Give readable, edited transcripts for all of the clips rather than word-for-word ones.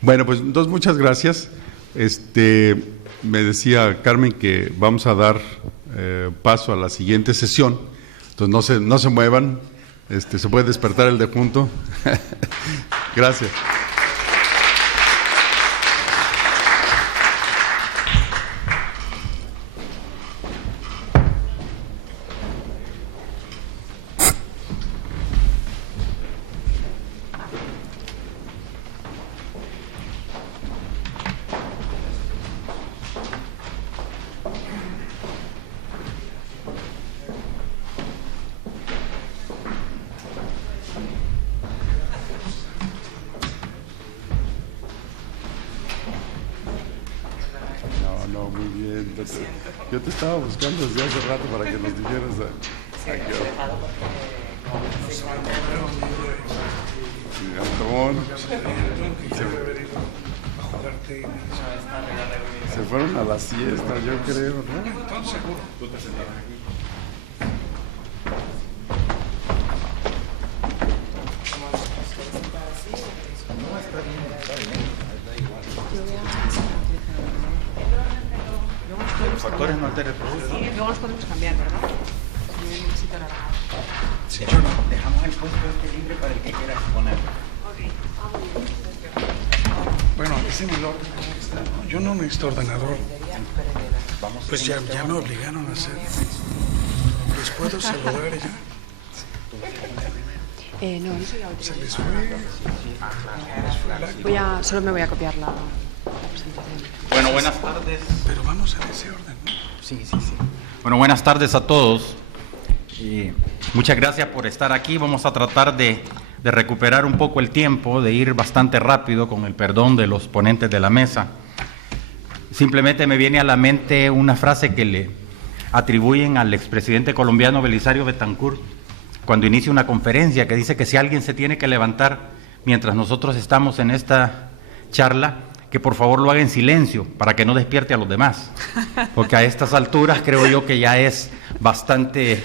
Bueno, pues entonces muchas gracias. Me decía Carmen que vamos a dar paso a la siguiente sesión. Entonces no se muevan. Se puede despertar el defunto. Gracias. No, muy bien. Yo te estaba buscando desde hace rato para que nos dijeras a qué hora. Antón. Se fueron a la siesta, yo creo, ¿no? Seguro. Tú te sentabas aquí. No, está bien. Los factores no te reproducen. Sí, luego los podemos cambiar, ¿verdad? Si yo necesito la verdad. Sí, dejamos el puesto libre para el que quiera exponer. Bueno, ese es el orden. Yo no necesito ordenador. Pues ya me obligaron a hacer. ¿Les puedo saludar ya? No soy la última. Se les fue. Solo me voy a copiar la presentación. Bueno, buenas tardes. Pero vamos en ese orden, ¿no? Sí. Bueno, buenas tardes a todos. Muchas gracias por estar aquí. Vamos a tratar de recuperar un poco el tiempo, de ir bastante rápido con el perdón de los ponentes de la mesa. Simplemente me viene a la mente una frase que le atribuyen al expresidente colombiano Belisario Betancur cuando inicia una conferencia, que dice que si alguien se tiene que levantar mientras nosotros estamos en esta charla, que por favor lo haga en silencio para que no despierte a los demás, porque a estas alturas creo yo que ya es bastante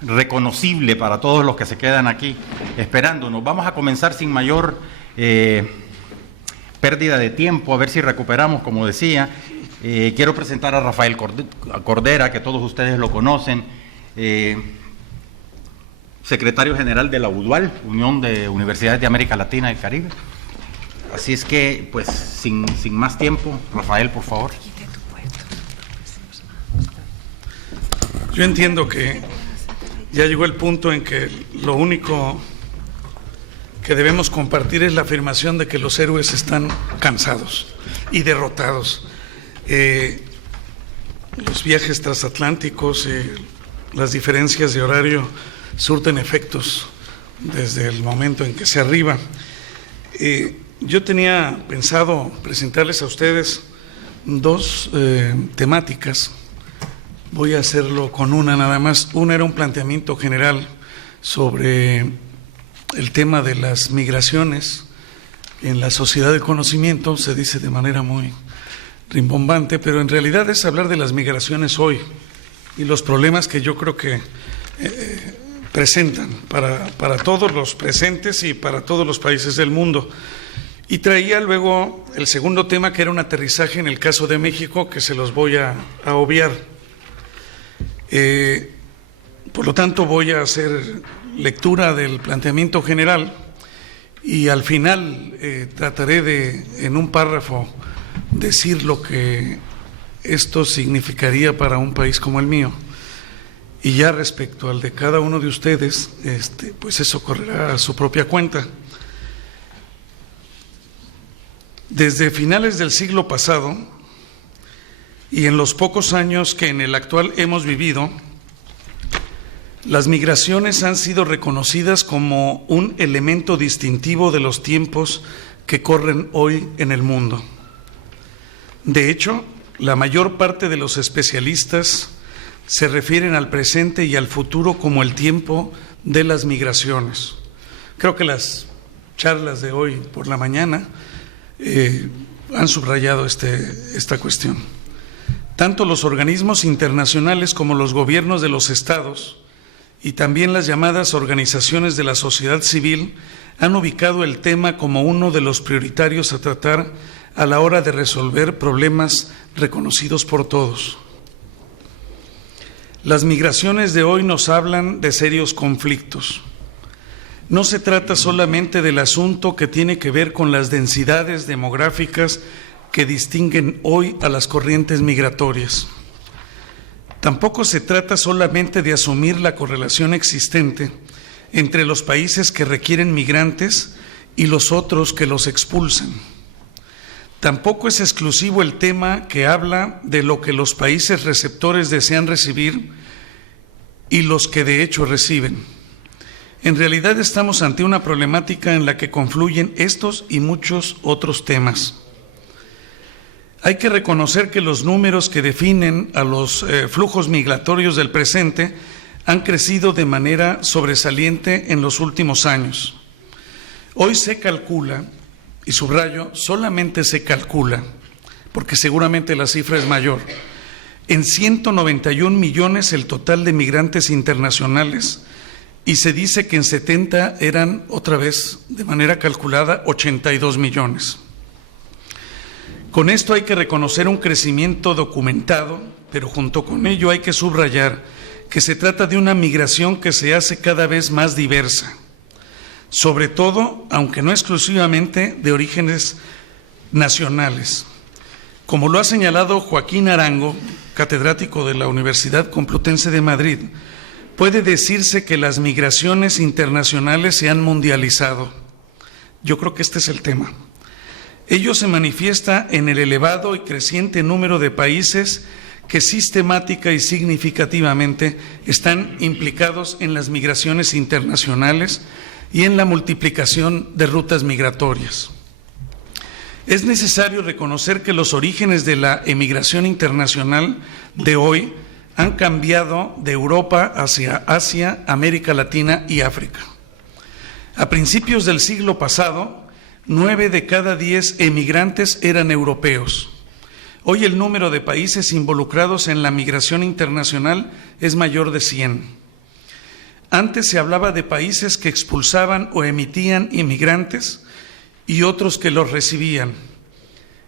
reconocible para todos los que se quedan aquí esperándonos. Vamos a comenzar sin mayor pérdida de tiempo, a ver si recuperamos, como decía. Quiero presentar a Rafael Cordera, que todos ustedes lo conocen, secretario general de la UDUAL, Unión de Universidades de América Latina y el Caribe. Así es que, pues, sin más tiempo, Rafael, por favor. Yo entiendo que ya llegó el punto en que lo único que debemos compartir es la afirmación de que los héroes están cansados y derrotados. Los viajes transatlánticos, las diferencias de horario surten efectos desde el momento en que se arriba. Yo tenía pensado presentarles a ustedes dos temáticas. Voy a hacerlo con una nada más. Una era un planteamiento general sobre el tema de las migraciones en la sociedad del conocimiento. Se dice de manera muy rimbombante, pero en realidad es hablar de las migraciones hoy y los problemas que yo creo que presentan para todos los presentes y para todos los países del mundo. Y traía luego el segundo tema, que era un aterrizaje en el caso de México, que se los voy a obviar. Por lo tanto, voy a hacer lectura del planteamiento general y al final trataré de, en un párrafo, decir lo que esto significaría para un país como el mío. Y ya respecto al de cada uno de ustedes, pues eso correrá a su propia cuenta. Desde finales del siglo pasado y en los pocos años que en el actual hemos vivido, las migraciones han sido reconocidas como un elemento distintivo de los tiempos que corren hoy en el mundo. De hecho, la mayor parte de los especialistas se refieren al presente y al futuro como el tiempo de las migraciones. Creo que las charlas de hoy por la mañana han subrayado esta cuestión. Tanto los organismos internacionales como los gobiernos de los estados y también las llamadas organizaciones de la sociedad civil han ubicado el tema como uno de los prioritarios a tratar a la hora de resolver problemas reconocidos por todos. Las migraciones de hoy nos hablan de serios conflictos. No se trata solamente del asunto que tiene que ver con las densidades demográficas que distinguen hoy a las corrientes migratorias. Tampoco se trata solamente de asumir la correlación existente entre los países que requieren migrantes y los otros que los expulsan. Tampoco es exclusivo el tema que habla de lo que los países receptores desean recibir y los que de hecho reciben. En realidad estamos ante una problemática en la que confluyen estos y muchos otros temas. Hay que reconocer que los números que definen a los flujos migratorios del presente han crecido de manera sobresaliente en los últimos años. Hoy se calcula, y subrayo, solamente se calcula, porque seguramente la cifra es mayor, en 191 millones el total de migrantes internacionales, y se dice que en 70 eran, otra vez, de manera calculada, 82 millones. Con esto hay que reconocer un crecimiento documentado, pero junto con ello hay que subrayar que se trata de una migración que se hace cada vez más diversa, sobre todo, aunque no exclusivamente, de orígenes nacionales. Como lo ha señalado Joaquín Arango, catedrático de la Universidad Complutense de Madrid, puede decirse que las migraciones internacionales se han mundializado. Yo creo que este es el tema. Ello se manifiesta en el elevado y creciente número de países que sistemática y significativamente están implicados en las migraciones internacionales y en la multiplicación de rutas migratorias. Es necesario reconocer que los orígenes de la emigración internacional de hoy han cambiado de Europa hacia Asia, América Latina y África. A principios del siglo pasado, 9 de cada 10 emigrantes eran europeos. Hoy el número de países involucrados en la migración internacional es mayor de 100. Antes se hablaba de países que expulsaban o emitían inmigrantes y otros que los recibían.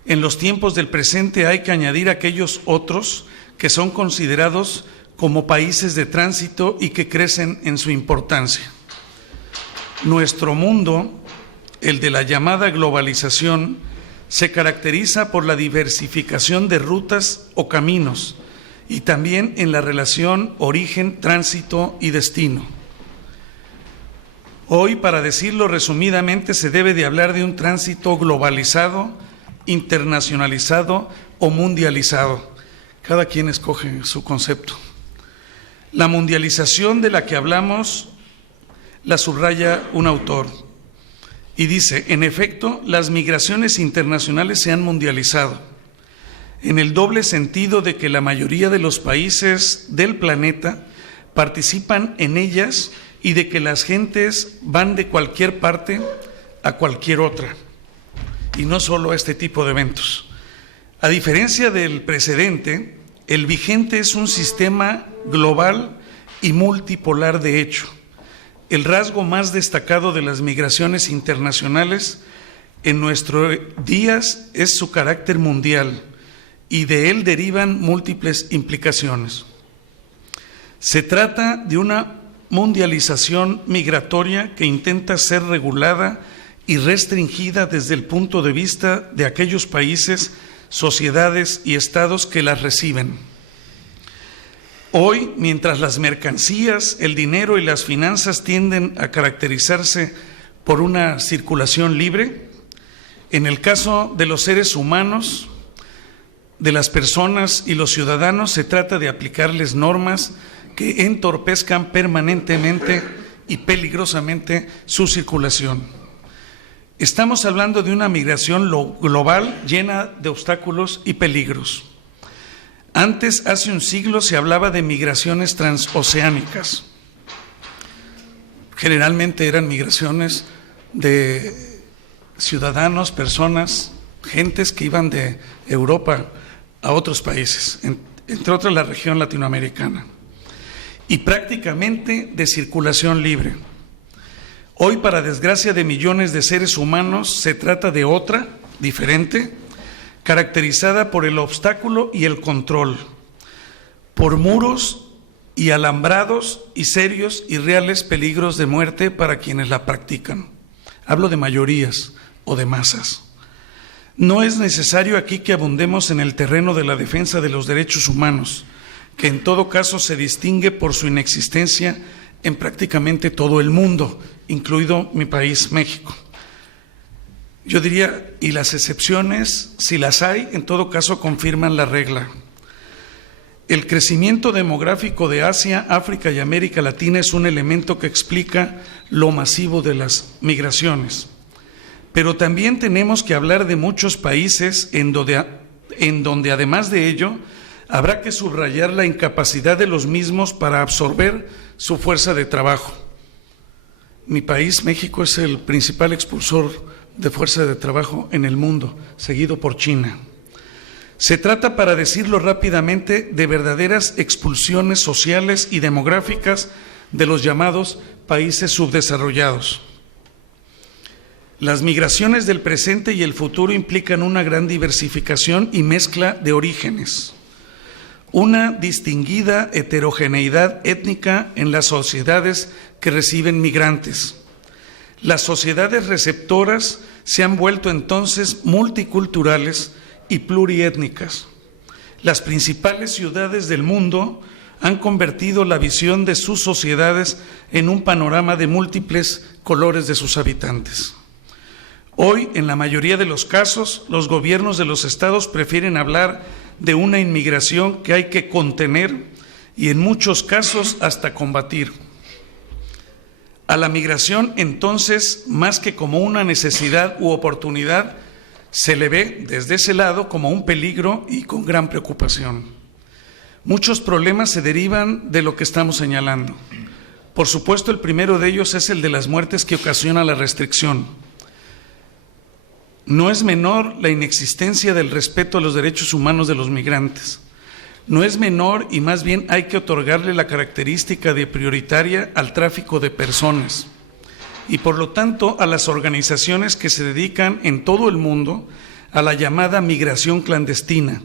En los tiempos del presente hay que añadir aquellos otros que son considerados como países de tránsito y que crecen en su importancia. Nuestro mundo, el de la llamada globalización, se caracteriza por la diversificación de rutas o caminos y también en la relación origen, tránsito y destino. Hoy, para decirlo resumidamente, se debe de hablar de un tránsito globalizado, internacionalizado o mundializado. Cada quien escoge su concepto. La mundialización de la que hablamos la subraya un autor y dice: en efecto, las migraciones internacionales se han mundializado, en el doble sentido de que la mayoría de los países del planeta participan en ellas y de que las gentes van de cualquier parte a cualquier otra, y no solo a este tipo de eventos. A diferencia del precedente, el vigente es un sistema global y multipolar de hecho. El rasgo más destacado de las migraciones internacionales en nuestros días es su carácter mundial y de él derivan múltiples implicaciones. Se trata de una mundialización migratoria que intenta ser regulada y restringida desde el punto de vista de aquellos países, sociedades y estados que las reciben. Hoy, mientras las mercancías, el dinero y las finanzas tienden a caracterizarse por una circulación libre, en el caso de los seres humanos, de las personas y los ciudadanos, se trata de aplicarles normas que entorpezcan permanentemente y peligrosamente su circulación. Estamos hablando de una migración global llena de obstáculos y peligros. Antes, hace un siglo, se hablaba de migraciones transoceánicas. Generalmente eran migraciones de ciudadanos, personas, gentes que iban de Europa a otros países, entre otras la región latinoamericana, y prácticamente de circulación libre. Hoy, para desgracia de millones de seres humanos, se trata de otra, diferente, caracterizada por el obstáculo y el control, por muros y alambrados y serios y reales peligros de muerte para quienes la practican. Hablo de mayorías o de masas. No es necesario aquí que abundemos en el terreno de la defensa de los derechos humanos, que en todo caso se distingue por su inexistencia en prácticamente todo el mundo, incluido mi país, México. Yo diría, y las excepciones, si las hay, en todo caso confirman la regla. El crecimiento demográfico de Asia, África y América Latina es un elemento que explica lo masivo de las migraciones. Pero también tenemos que hablar de muchos países en donde además de ello, habrá que subrayar la incapacidad de los mismos para absorber su fuerza de trabajo. Mi país, México, es el principal expulsor de fuerza de trabajo en el mundo, seguido por China. Se trata, para decirlo rápidamente, de verdaderas expulsiones sociales y demográficas de los llamados países subdesarrollados. Las migraciones del presente y el futuro implican una gran diversificación y mezcla de orígenes, una distinguida heterogeneidad étnica en las sociedades que reciben migrantes. Las sociedades receptoras se han vuelto entonces multiculturales y pluriétnicas. Las principales ciudades del mundo han convertido la visión de sus sociedades en un panorama de múltiples colores de sus habitantes. Hoy, en la mayoría de los casos, los gobiernos de los estados prefieren hablar de una inmigración que hay que contener y en muchos casos hasta combatir. A la migración, entonces, más que como una necesidad u oportunidad, se le ve desde ese lado como un peligro y con gran preocupación. Muchos problemas se derivan de lo que estamos señalando. Por supuesto, el primero de ellos es el de las muertes que ocasiona la restricción. No es menor la inexistencia del respeto a los derechos humanos de los migrantes. No es menor y más bien hay que otorgarle la característica de prioritaria al tráfico de personas y por lo tanto a las organizaciones que se dedican en todo el mundo a la llamada migración clandestina,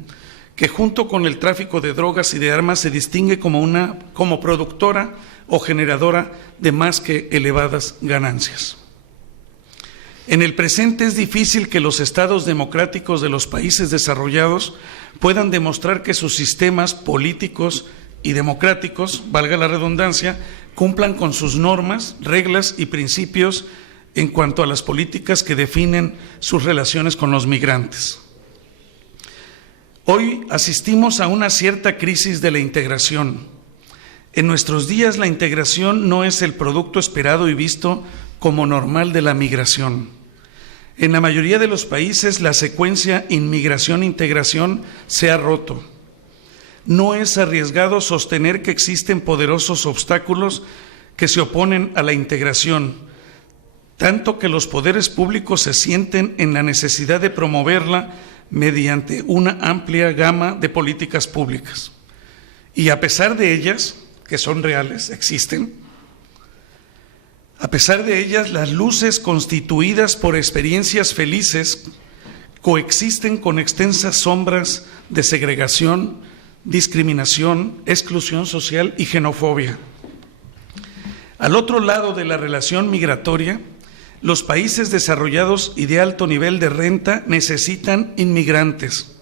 que junto con el tráfico de drogas y de armas se distingue como productora o generadora de más que elevadas ganancias. En el presente es difícil que los estados democráticos de los países desarrollados puedan demostrar que sus sistemas políticos y democráticos, valga la redundancia, cumplan con sus normas, reglas y principios en cuanto a las políticas que definen sus relaciones con los migrantes. Hoy asistimos a una cierta crisis de la integración. En nuestros días la integración no es el producto esperado y visto como normal de la migración. En la mayoría de los países la secuencia inmigración-integración se ha roto. No es arriesgado sostener que existen poderosos obstáculos que se oponen a la integración, tanto que los poderes públicos se sienten en la necesidad de promoverla mediante una amplia gama de políticas públicas. Y a pesar de ellas, que son reales, existen, a pesar de ellas, las luces constituidas por experiencias felices coexisten con extensas sombras de segregación, discriminación, exclusión social y xenofobia. Al otro lado de la relación migratoria, los países desarrollados y de alto nivel de renta necesitan inmigrantes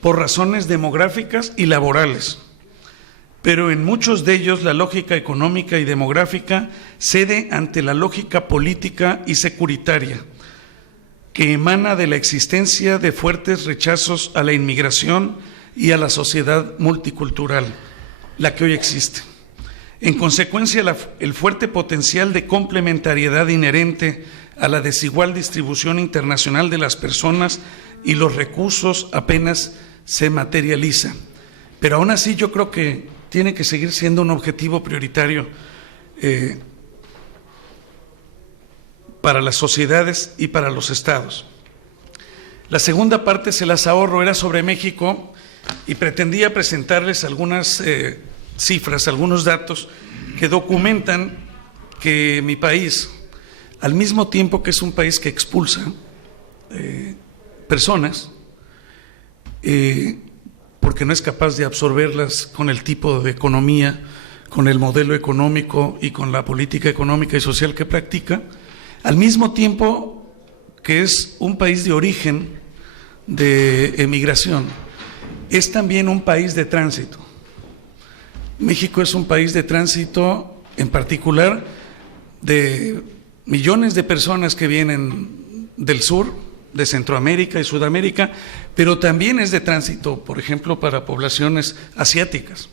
por razones demográficas y laborales. Pero en muchos de ellos la lógica económica y demográfica cede ante la lógica política y securitaria, que emana de la existencia de fuertes rechazos a la inmigración y a la sociedad multicultural, la que hoy existe. En consecuencia, el fuerte potencial de complementariedad inherente a la desigual distribución internacional de las personas y los recursos apenas se materializa. Pero aún así yo creo que tiene que seguir siendo un objetivo prioritario para las sociedades y para los estados. La segunda parte se las ahorro, era sobre México y pretendía presentarles algunas cifras, algunos datos que documentan que mi país al mismo tiempo que es un país que expulsa personas, porque no es capaz de absorberlas con el tipo de economía, con el modelo económico y con la política económica y social que practica, al mismo tiempo que es un país de origen de emigración, es también un país de tránsito. México es un país de tránsito, en particular, de millones de personas que vienen del sur, de Centroamérica y Sudamérica, pero también es de tránsito, por ejemplo, para poblaciones asiáticas.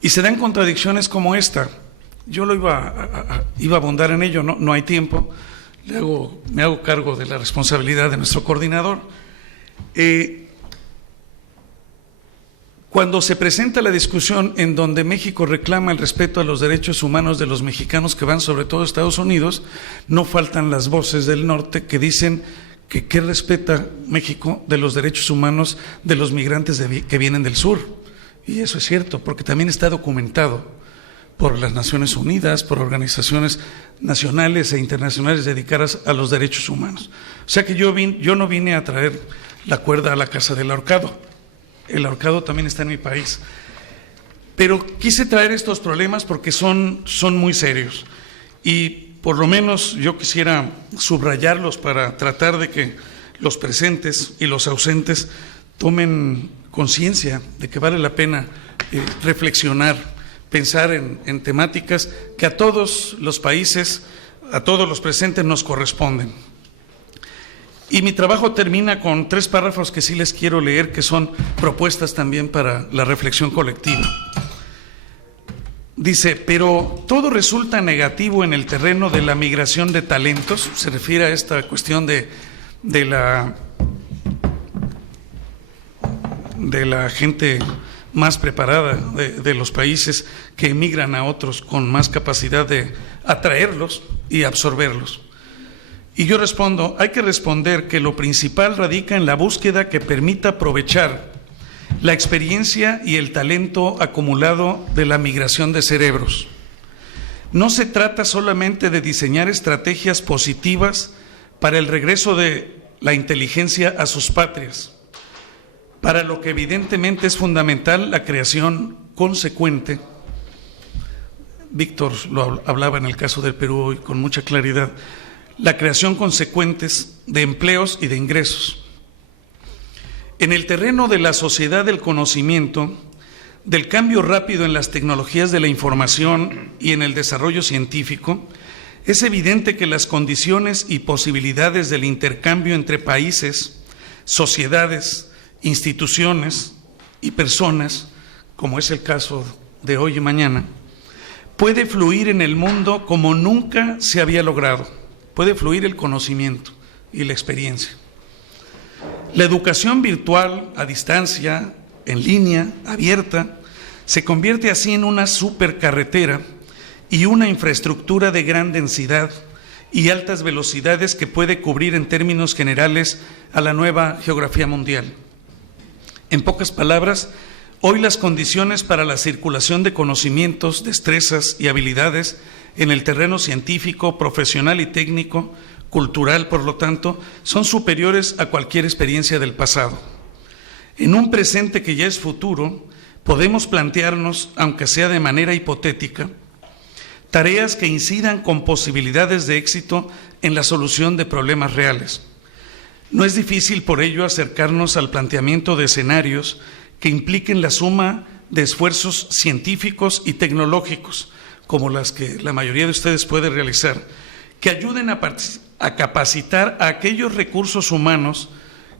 Y se dan contradicciones como esta. Yo iba a abundar en ello, no hay tiempo, me hago cargo de la responsabilidad de nuestro coordinador. Cuando se presenta la discusión en donde México reclama el respeto a los derechos humanos de los mexicanos que van sobre todo a Estados Unidos, no faltan las voces del norte que dicen que ¿qué respeta México de los derechos humanos de los migrantes que vienen del sur? Y eso es cierto, porque también está documentado por las Naciones Unidas, por organizaciones nacionales e internacionales dedicadas a los derechos humanos. O sea que yo no vine a traer la cuerda a la casa del ahorcado. El ahorcado también está en mi país. Pero quise traer estos problemas porque son muy serios. Y por lo menos yo quisiera subrayarlos para tratar de que los presentes y los ausentes tomen conciencia de que vale la pena reflexionar, pensar en temáticas que a todos los países, a todos los presentes nos corresponden. Y mi trabajo termina con 3 párrafos que sí les quiero leer, que son propuestas también para la reflexión colectiva. Dice, pero todo resulta negativo en el terreno de la migración de talentos, se refiere a esta cuestión de la gente más preparada de los países que emigran a otros con más capacidad de atraerlos y absorberlos. Y yo respondo, hay que responder que lo principal radica en la búsqueda que permita aprovechar la experiencia y el talento acumulado de la migración de cerebros. No se trata solamente de diseñar estrategias positivas para el regreso de la inteligencia a sus patrias, para lo que evidentemente es fundamental la creación consecuente. Víctor lo hablaba en el caso del Perú y con mucha claridad, la creación consecuentes de empleos y de ingresos. En el terreno de la sociedad del conocimiento, del cambio rápido en las tecnologías de la información y en el desarrollo científico, es evidente que las condiciones y posibilidades del intercambio entre países, sociedades, instituciones y personas, como es el caso de hoy y mañana, puede fluir en el mundo como nunca se había logrado. Puede fluir el conocimiento y la experiencia. La educación virtual, a distancia, en línea, abierta, se convierte así en una supercarretera y una infraestructura de gran densidad y altas velocidades que puede cubrir en términos generales a la nueva geografía mundial. En pocas palabras, hoy las condiciones para la circulación de conocimientos, destrezas y habilidades en el terreno científico, profesional y técnico, cultural, por lo tanto, son superiores a cualquier experiencia del pasado. En un presente que ya es futuro, podemos plantearnos, aunque sea de manera hipotética, tareas que incidan con posibilidades de éxito en la solución de problemas reales. No es difícil, por ello, acercarnos al planteamiento de escenarios que impliquen la suma de esfuerzos científicos y tecnológicos, como las que la mayoría de ustedes puede realizar, que ayuden a capacitar a aquellos recursos humanos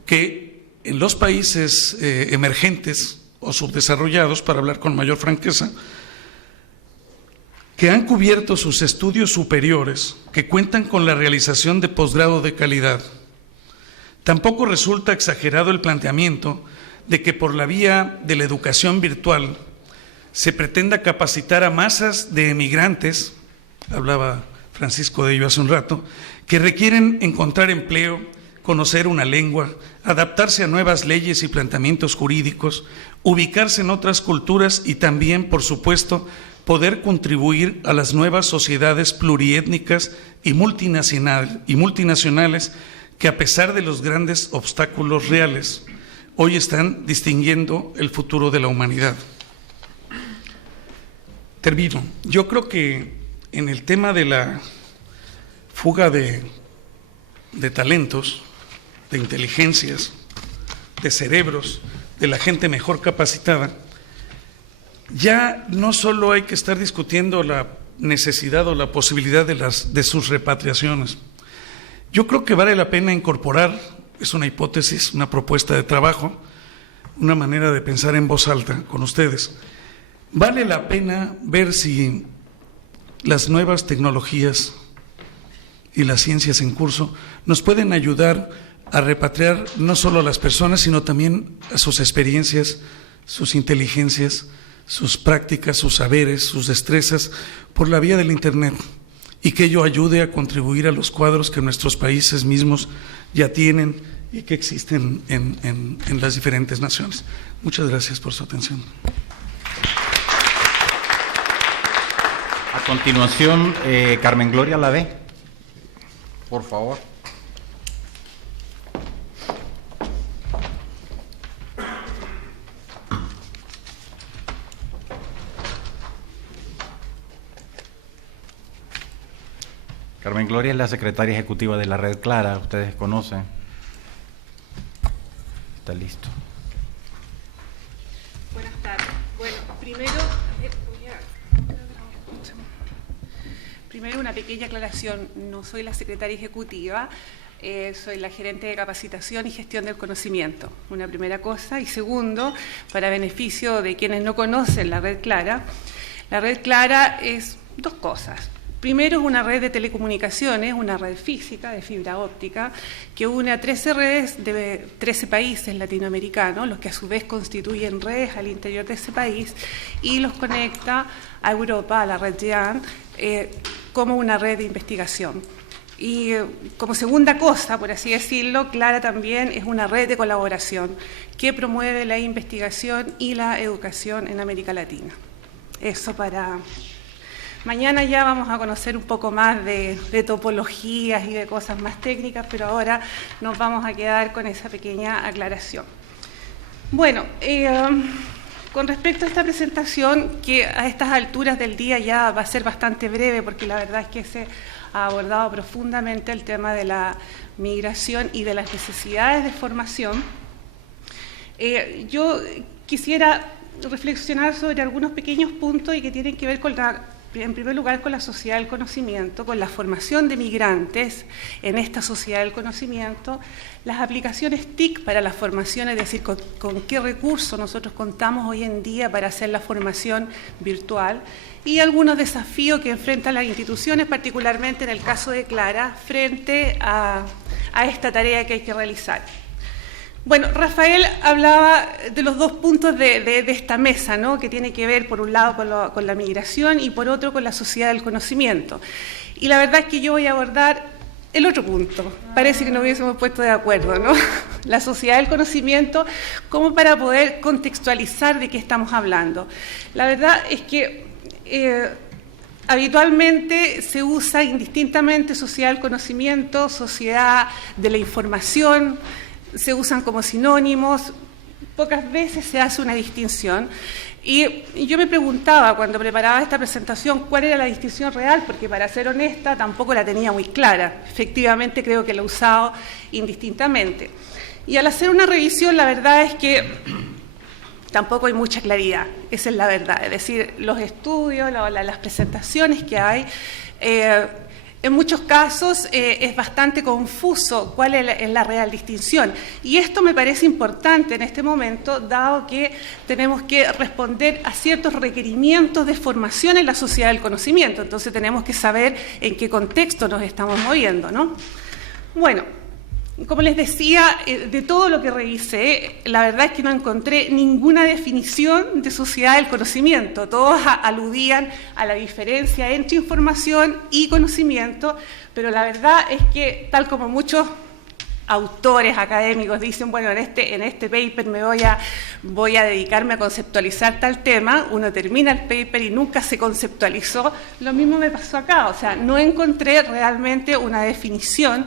que en los países emergentes o subdesarrollados, para hablar con mayor franqueza, que han cubierto sus estudios superiores, que cuentan con la realización de posgrado de calidad. Tampoco resulta exagerado el planteamiento de que por la vía de la educación virtual se pretenda capacitar a masas de emigrantes, hablaba Francisco de ello hace un rato, que requieren encontrar empleo, conocer una lengua, adaptarse a nuevas leyes y planteamientos jurídicos, ubicarse en otras culturas y también, por supuesto, poder contribuir a las nuevas sociedades pluriétnicas y multinacionales que, a pesar de los grandes obstáculos reales, hoy están distinguiendo el futuro de la humanidad. Termino. Yo creo que en el tema de la fuga de talentos, de inteligencias, de cerebros, de la gente mejor capacitada, ya no solo hay que estar discutiendo la necesidad o la posibilidad de sus repatriaciones. Yo creo que vale la pena incorporar, es una hipótesis, una propuesta de trabajo, una manera de pensar en voz alta con ustedes. Vale la pena ver si las nuevas tecnologías y las ciencias en curso nos pueden ayudar a repatriar no solo a las personas, sino también a sus experiencias, sus inteligencias, sus prácticas, sus saberes, sus destrezas, por la vía del Internet, y que ello ayude a contribuir a los cuadros que nuestros países mismos ya tienen y que existen en las diferentes naciones. Muchas gracias por su atención. A continuación, Carmen Gloria Lavé, por favor. Carmen Gloria es la secretaria ejecutiva de la Red Clara, ustedes conocen. Está listo. Buenas tardes. Bueno, primero una pequeña aclaración. No soy la secretaria ejecutiva, soy la gerente de capacitación y gestión del conocimiento, una primera cosa. Y segundo, para beneficio de quienes no conocen la Red Clara es dos cosas. Primero, es una red de telecomunicaciones, una red física de fibra óptica que une a 13 redes de 13 países latinoamericanos, los que a su vez constituyen redes al interior de ese país, y los conecta a Europa, a la red GEAN, como una red de investigación. Y como segunda cosa, por así decirlo, Clara también es una red de colaboración que promueve la investigación y la educación en América Latina. Eso para... Mañana ya vamos a conocer un poco más de topologías y de cosas más técnicas, pero ahora nos vamos a quedar con esa pequeña aclaración. Bueno, con respecto a esta presentación, que a estas alturas del día ya va a ser bastante breve, porque la verdad es que se ha abordado profundamente el tema de la migración y de las necesidades de formación, yo quisiera reflexionar sobre algunos pequeños puntos y que tienen que ver con en primer lugar, con la sociedad del conocimiento, con la formación de migrantes en esta sociedad del conocimiento, las aplicaciones TIC para la formación, es decir, con qué recursos nosotros contamos hoy en día para hacer la formación virtual, y algunos desafíos que enfrentan las instituciones, particularmente en el caso de Clara, frente a esta tarea que hay que realizar. Bueno, Rafael hablaba de los dos puntos de esta mesa, ¿no?, que tiene que ver, por un lado, con la migración y, por otro, con la sociedad del conocimiento. Y la verdad es que yo voy a abordar el otro punto. Parece que nos hubiésemos puesto de acuerdo, ¿no? La sociedad del conocimiento, como para poder contextualizar de qué estamos hablando. La verdad es que habitualmente se usa indistintamente sociedad del conocimiento, sociedad de la información, se usan como sinónimos, pocas veces se hace una distinción. Y yo me preguntaba cuando preparaba esta presentación cuál era la distinción real, porque para ser honesta tampoco la tenía muy clara. Efectivamente creo que la he usado indistintamente. Y al hacer una revisión, la verdad es que tampoco hay mucha claridad, esa es la verdad. Es decir, los estudios, las presentaciones que hay, en muchos casos es bastante confuso cuál es la real distinción. Y esto me parece importante en este momento, dado que tenemos que responder a ciertos requerimientos de formación en la sociedad del conocimiento. Entonces tenemos que saber en qué contexto nos estamos moviendo, ¿no? Bueno, como les decía, de todo lo que revisé, la verdad es que no encontré ninguna definición de sociedad del conocimiento. Todos aludían a la diferencia entre información y conocimiento, pero la verdad es que, tal como muchos autores académicos dicen, bueno, en este paper voy a dedicarme a conceptualizar tal tema, uno termina el paper y nunca se conceptualizó. Lo mismo me pasó acá, o sea, no encontré realmente una definición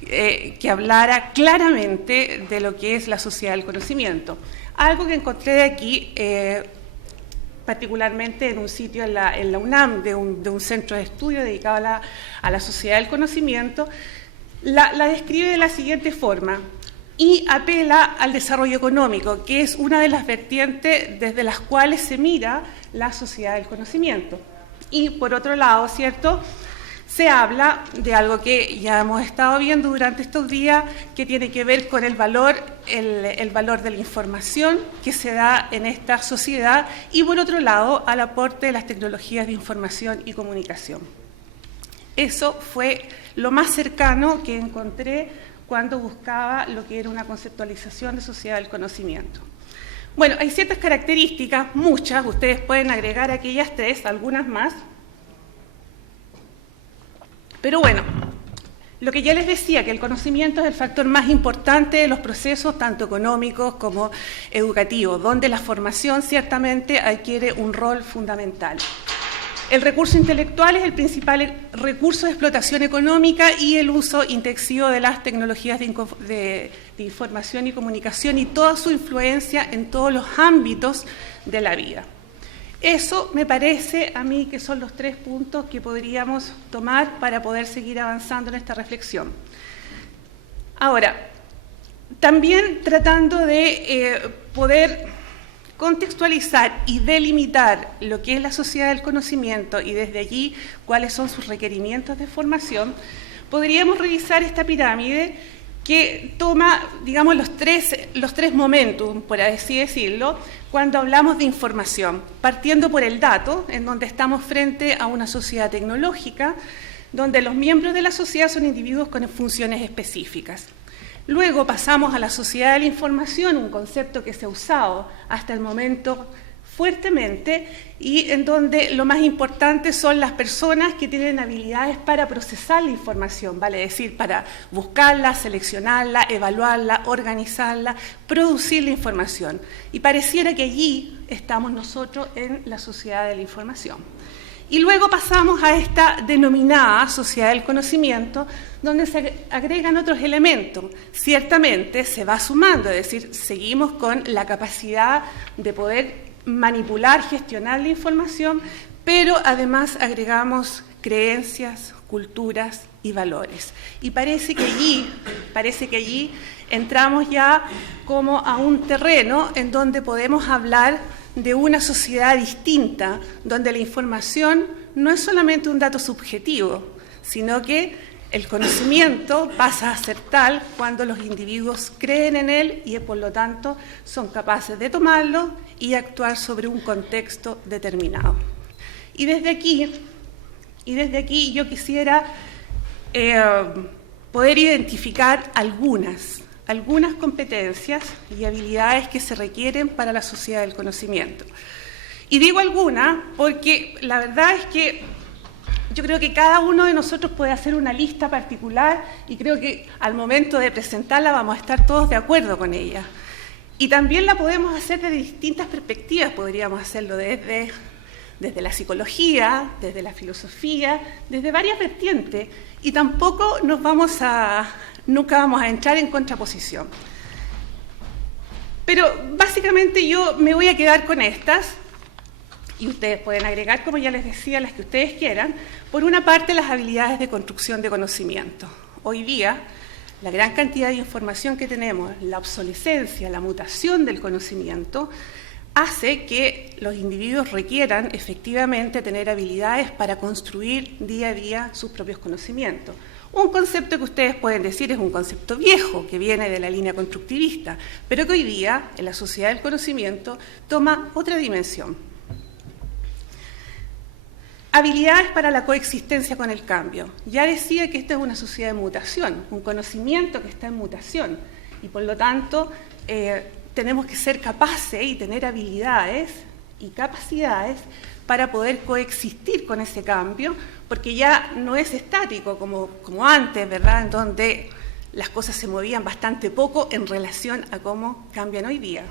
que hablara claramente de lo que es la sociedad del conocimiento. Algo que encontré de aquí, particularmente en un sitio en la UNAM, de un centro de estudio dedicado a la sociedad del conocimiento, la describe de la siguiente forma y apela al desarrollo económico, que es una de las vertientes desde las cuales se mira la sociedad del conocimiento. Y por otro lado, ¿cierto?, se habla de algo que ya hemos estado viendo durante estos días, que tiene que ver con el valor de la información que se da en esta sociedad y, por otro lado, al aporte de las tecnologías de información y comunicación. Eso fue lo más cercano que encontré cuando buscaba lo que era una conceptualización de sociedad del conocimiento. Bueno, hay ciertas características, muchas, ustedes pueden agregar aquellas 3, algunas más. Pero bueno, lo que ya les decía, que el conocimiento es el factor más importante de los procesos, tanto económicos como educativos, donde la formación ciertamente adquiere un rol fundamental. El recurso intelectual es el principal recurso de explotación económica y el uso intensivo de las tecnologías de información y comunicación y toda su influencia en todos los ámbitos de la vida. Eso me parece a mí que son los 3 puntos que podríamos tomar para poder seguir avanzando en esta reflexión. Ahora, también tratando de poder contextualizar y delimitar lo que es la sociedad del conocimiento y desde allí cuáles son sus requerimientos de formación, podríamos revisar esta pirámide que toma, digamos, los tres momentos, por así decirlo, cuando hablamos de información, partiendo por el dato, en donde estamos frente a una sociedad tecnológica, donde los miembros de la sociedad son individuos con funciones específicas. Luego pasamos a la sociedad de la información, un concepto que se ha usado hasta el momento fuertemente y en donde lo más importante son las personas que tienen habilidades para procesar la información, vale decir, para buscarla, seleccionarla, evaluarla, organizarla, producir la información. Y pareciera que allí estamos nosotros en la sociedad de la información. Y luego pasamos a esta denominada sociedad del conocimiento, donde se agregan otros elementos. Ciertamente se va sumando, es decir, seguimos con la capacidad de poder manipular, gestionar la información, pero además agregamos creencias, culturas y valores. Y parece que allí entramos ya como a un terreno en donde podemos hablar de una sociedad distinta, donde la información no es solamente un dato subjetivo, sino que el conocimiento pasa a ser tal cuando los individuos creen en él y por lo tanto son capaces de tomarlo y actuar sobre un contexto determinado. Y desde aquí yo quisiera poder identificar algunas competencias y habilidades que se requieren para la sociedad del conocimiento. Y digo algunas porque la verdad es que yo creo que cada uno de nosotros puede hacer una lista particular y creo que al momento de presentarla vamos a estar todos de acuerdo con ella. Y también la podemos hacer desde distintas perspectivas, podríamos hacerlo desde la psicología, desde la filosofía, desde varias vertientes, y tampoco nunca vamos a entrar en contraposición. Pero básicamente yo me voy a quedar con estas, y ustedes pueden agregar, como ya les decía, las que ustedes quieran. Por una parte, las habilidades de construcción de conocimiento. Hoy día, la gran cantidad de información que tenemos, la obsolescencia, la mutación del conocimiento, hace que los individuos requieran efectivamente tener habilidades para construir día a día sus propios conocimientos. Un concepto que ustedes pueden decir es un concepto viejo, que viene de la línea constructivista, pero que hoy día, en la sociedad del conocimiento, toma otra dimensión. Habilidades para la coexistencia con el cambio. Ya decía que esta es una sociedad de mutación, un conocimiento que está en mutación, y por lo tanto tenemos que ser capaces y tener habilidades y capacidades para poder coexistir con ese cambio, porque ya no es estático como antes, ¿verdad?, en donde las cosas se movían bastante poco en relación a cómo cambian hoy día.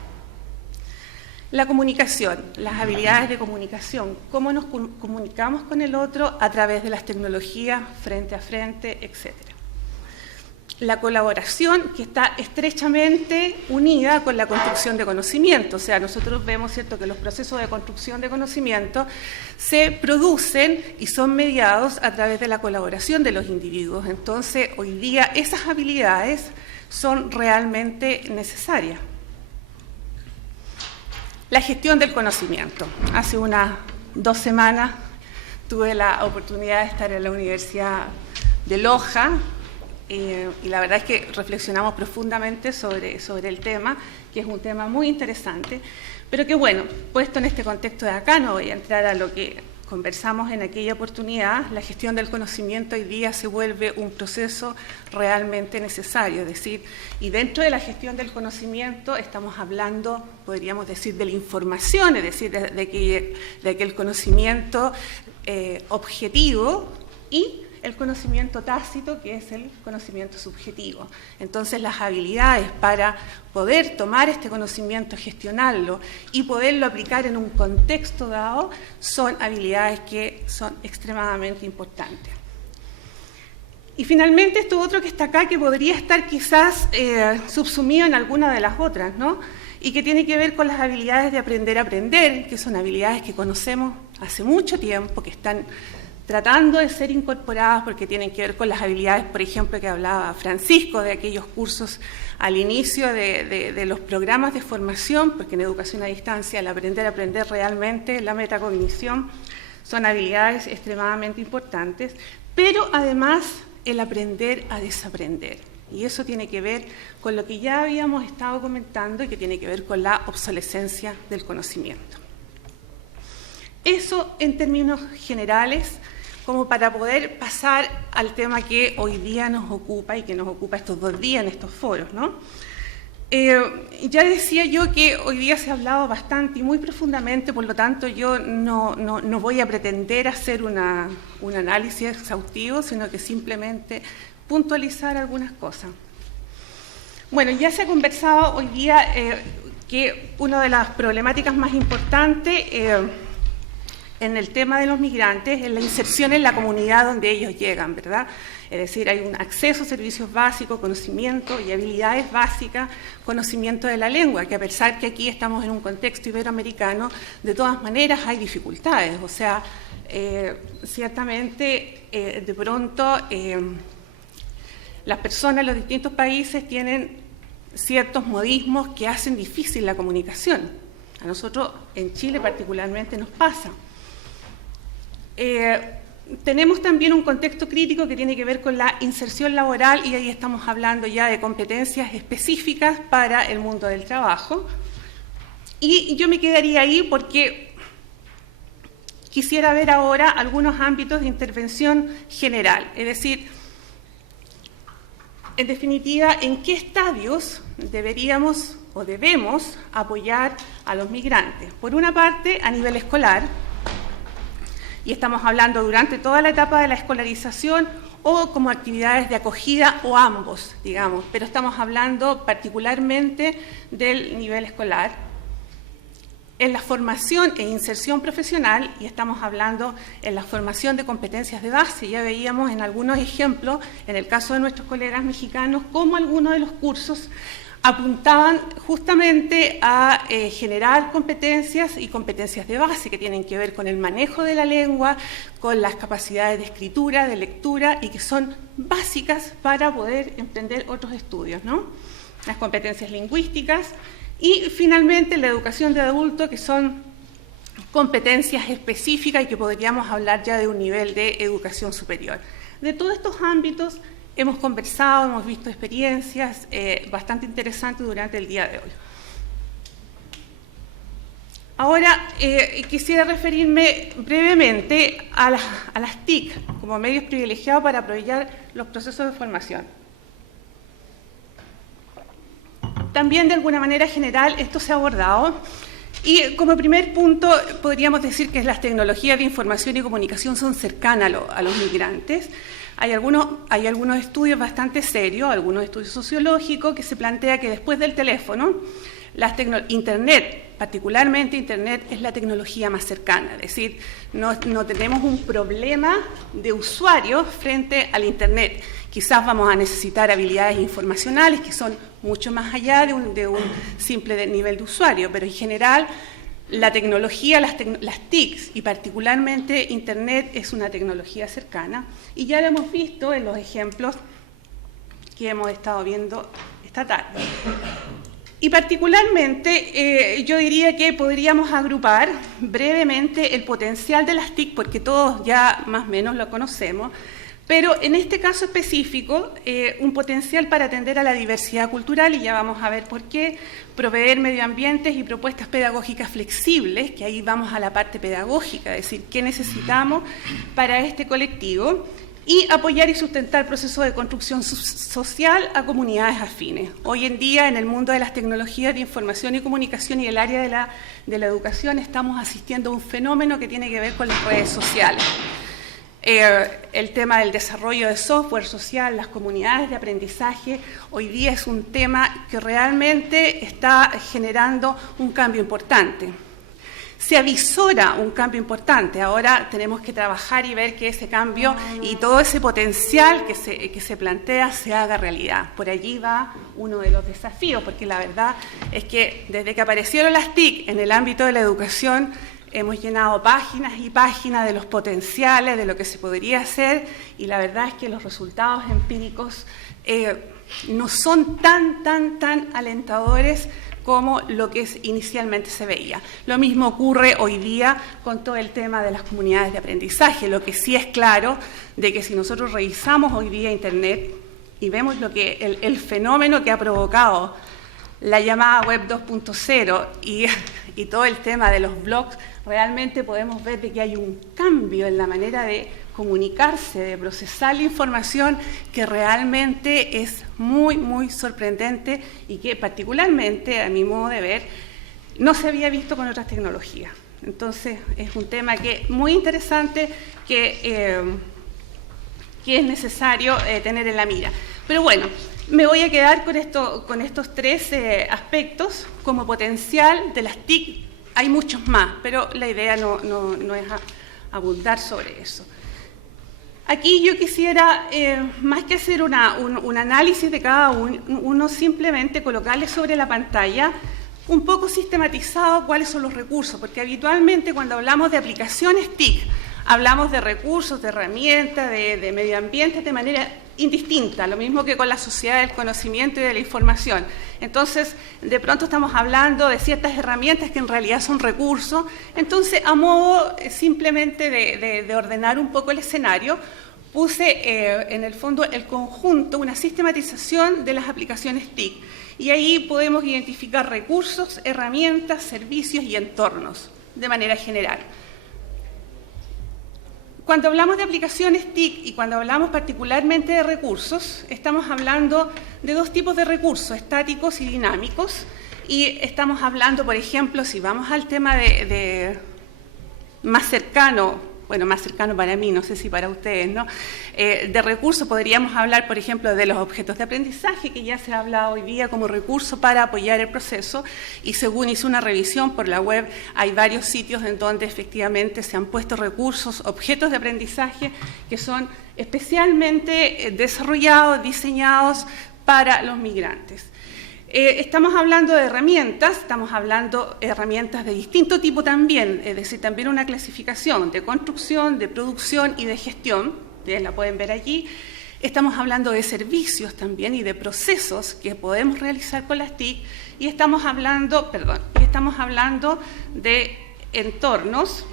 La comunicación, las habilidades de comunicación, cómo nos comunicamos con el otro a través de las tecnologías, frente a frente, etc. La colaboración, que está estrechamente unida con la construcción de conocimiento. O sea, nosotros vemos, ¿cierto?, que los procesos de construcción de conocimiento se producen y son mediados a través de la colaboración de los individuos. Entonces, hoy día esas habilidades son realmente necesarias. La gestión del conocimiento. Hace unas 2 semanas tuve la oportunidad de estar en la Universidad de Loja, y la verdad es que reflexionamos profundamente sobre el tema, que es un tema muy interesante, pero que bueno, puesto en este contexto de acá, no voy a entrar a lo que conversamos en aquella oportunidad. La gestión del conocimiento hoy día se vuelve un proceso realmente necesario, es decir, y dentro de la gestión del conocimiento estamos hablando, podríamos decir, de la información, es decir, de que el conocimiento objetivo y el conocimiento tácito, que es el conocimiento subjetivo. Entonces, las habilidades para poder tomar este conocimiento, gestionarlo y poderlo aplicar en un contexto dado, son habilidades que son extremadamente importantes. Y finalmente, esto otro que está acá, que podría estar quizás subsumido en alguna de las otras, ¿no? Y que tiene que ver con las habilidades de aprender a aprender, que son habilidades que conocemos hace mucho tiempo, que están tratando de ser incorporadas porque tienen que ver con las habilidades, por ejemplo, que hablaba Francisco, de aquellos cursos al inicio de los programas de formación, porque en educación a distancia el aprender a aprender realmente, la metacognición, son habilidades extremadamente importantes, pero además el aprender a desaprender. Y eso tiene que ver con lo que ya habíamos estado comentando y que tiene que ver con la obsolescencia del conocimiento. Eso en términos generales, como para poder pasar al tema que hoy día nos ocupa y que nos ocupa estos 2 días en estos foros, ¿no? Ya decía yo que hoy día se ha hablado bastante y muy profundamente, por lo tanto yo no voy a pretender hacer un análisis exhaustivo, sino que simplemente puntualizar algunas cosas. Bueno, ya se ha conversado hoy día que una de las problemáticas más importantes en el tema de los migrantes es la inserción en la comunidad donde ellos llegan, ¿verdad? Es decir, hay un acceso a servicios básicos, conocimiento y habilidades básicas, conocimiento de la lengua, que a pesar que aquí estamos en un contexto iberoamericano, de todas maneras hay dificultades. O sea, ciertamente, de pronto, las personas en los distintos países tienen ciertos modismos que hacen difícil la comunicación. A nosotros, en Chile particularmente, nos pasa. Tenemos también un contexto crítico que tiene que ver con la inserción laboral, y ahí estamos hablando ya de competencias específicas para el mundo del trabajo. Y yo me quedaría ahí porque quisiera ver ahora algunos ámbitos de intervención general, es decir, en definitiva, en qué estadios deberíamos o debemos apoyar a los migrantes. Por una parte, a nivel escolar, y estamos hablando durante toda la etapa de la escolarización o como actividades de acogida o ambos, digamos, pero estamos hablando particularmente del nivel escolar. En la formación e inserción profesional, y estamos hablando en la formación de competencias de base. Ya veíamos en algunos ejemplos, en el caso de nuestros colegas mexicanos, cómo algunos de los cursos apuntaban justamente a generar competencias y competencias de base que tienen que ver con el manejo de la lengua, con las capacidades de escritura, de lectura, y que son básicas para poder emprender otros estudios, ¿no? Las competencias lingüísticas. Y finalmente la educación de adulto, que son competencias específicas y que podríamos hablar ya de un nivel de educación superior. De todos estos ámbitos hemos conversado, hemos visto experiencias bastante interesantes durante el día de hoy. Ahora quisiera referirme brevemente a las TIC como medios privilegiados para aprovechar los procesos de formación. También de alguna manera general esto se ha abordado Y como primer punto, podríamos decir que las tecnologías de información y comunicación son cercanas a los migrantes. Hay algunos estudios bastante serios, algunos estudios sociológicos, que se plantea que después del teléfono, Internet, particularmente Internet, es la tecnología más cercana. Es decir, no tenemos un problema de usuarios frente al Internet. Quizás vamos a necesitar habilidades informacionales que son mucho más allá de un simple nivel de usuario, pero en general la tecnología, las TICs y particularmente Internet es una tecnología cercana, y ya lo hemos visto en los ejemplos que hemos estado viendo esta tarde. Y particularmente yo diría que podríamos agrupar brevemente el potencial de las TIC, porque todos ya más o menos lo conocemos, pero en este caso específico, un potencial para atender a la diversidad cultural, y ya vamos a ver por qué, proveer medioambientes y propuestas pedagógicas flexibles, que ahí vamos a la parte pedagógica, es decir, qué necesitamos para este colectivo, y apoyar y sustentar procesos de construcción social a comunidades afines. Hoy en día, en el mundo de las tecnologías de información y comunicación y el área de la educación, estamos asistiendo a un fenómeno que tiene que ver con las redes sociales. El tema del desarrollo de software social, las comunidades de aprendizaje, hoy día es un tema que realmente está generando un cambio importante. Se avisora un cambio importante, ahora tenemos que trabajar y ver que ese cambio y todo ese potencial que se plantea se haga realidad. Por allí va uno de los desafíos, porque la verdad es que desde que aparecieron las TIC en el ámbito de la educación, hemos llenado páginas y páginas de los potenciales, de lo que se podría hacer, y la verdad es que los resultados empíricos no son tan alentadores como lo que inicialmente se veía. Lo mismo ocurre hoy día con todo el tema de las comunidades de aprendizaje. Lo que sí es claro de que si nosotros revisamos hoy día Internet y vemos lo que el fenómeno que ha provocado la llamada Web 2.0 y todo el tema de los blogs, realmente podemos ver de que hay un cambio en la manera de comunicarse, de procesar la información, que realmente es muy sorprendente y que particularmente, a mi modo de ver, no se había visto con otras tecnologías. Entonces, es un tema muy interesante que es necesario tener en la mira. Pero bueno, me voy a quedar con estos tres aspectos como potencial de las TIC. Hay muchos más, pero la idea no es abundar sobre eso. Aquí yo quisiera, más que hacer un análisis de cada uno, simplemente colocarle sobre la pantalla un poco sistematizado cuáles son los recursos, porque habitualmente cuando hablamos de aplicaciones TIC, hablamos de recursos, de herramientas, de medio ambiente de manera indistinta, lo mismo que con la sociedad del conocimiento y de la información. Entonces, de pronto estamos hablando de ciertas herramientas que en realidad son recursos. Entonces, a modo simplemente de ordenar un poco el escenario, puse en el fondo el conjunto, una sistematización de las aplicaciones TIC. Y ahí podemos identificar recursos, herramientas, servicios y entornos de manera general. Cuando hablamos de aplicaciones TIC y cuando hablamos particularmente de recursos, estamos hablando de dos tipos de recursos, estáticos y dinámicos, y estamos hablando, por ejemplo, si vamos al tema de más cercano, bueno, más cercano para mí, no sé si para ustedes, ¿no? De recursos podríamos hablar, por ejemplo, de los objetos de aprendizaje, que ya se ha hablado hoy día como recurso para apoyar el proceso, y según hice una revisión por la web, hay varios sitios en donde efectivamente se han puesto recursos, objetos de aprendizaje, que son especialmente desarrollados, diseñados para los migrantes. Estamos hablando de herramientas, estamos hablando de herramientas de distinto tipo también, es decir, también una clasificación de construcción, de producción y de gestión, ustedes la pueden ver allí. Estamos hablando de servicios también y de procesos que podemos realizar con las TIC, y estamos hablando de entornos,